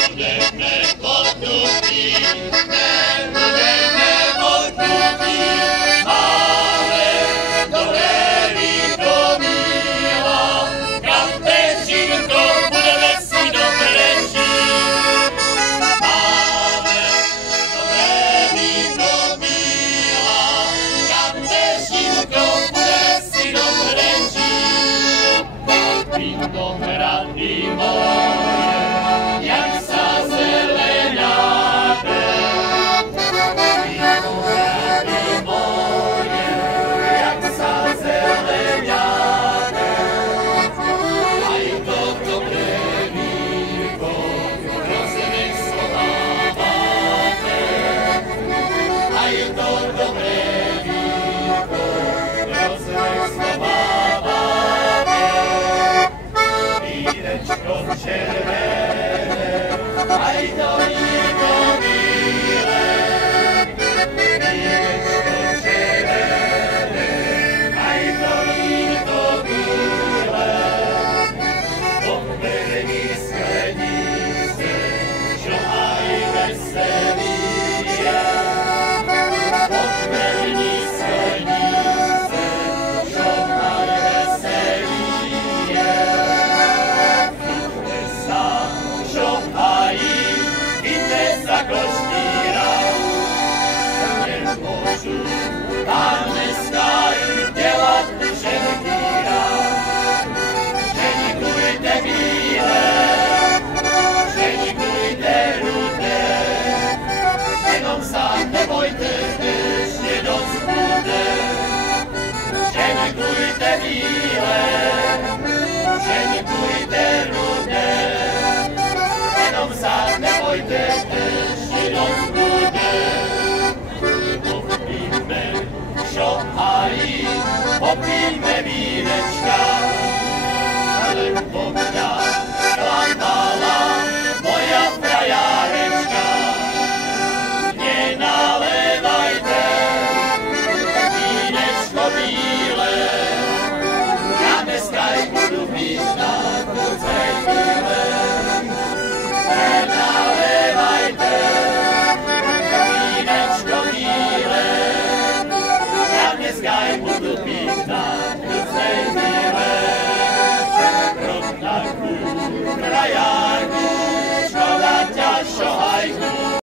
Nebudeme podnutí, nebudeme podnutí, máme dobrý domýla, kapečinko, budeme si dobre žít. Máme dobrý domýla, kapečinko, budeme si dobre žít. Vinohrady moje, jak sa zeleňáte. Vinohrady moje, jak sa zeleňáte. Aj to dobré víko rozumiem schováváte. Aj to dobré víko rozumiem schováváte. Vínečko červené, aj to víno bíle. Vínečko červené, aj to víno bíle. Pomerní sklenice, čo aj veselí je. Pomerní sklenice, čo aj veselí je. Máme stáli dělat ženikýra, ženikujte bílé, ženikujte rudé, jenom sám nebojte, ještě dost bude. Ženikujte bílé, ženikujte rudé, jenom sám nebojte,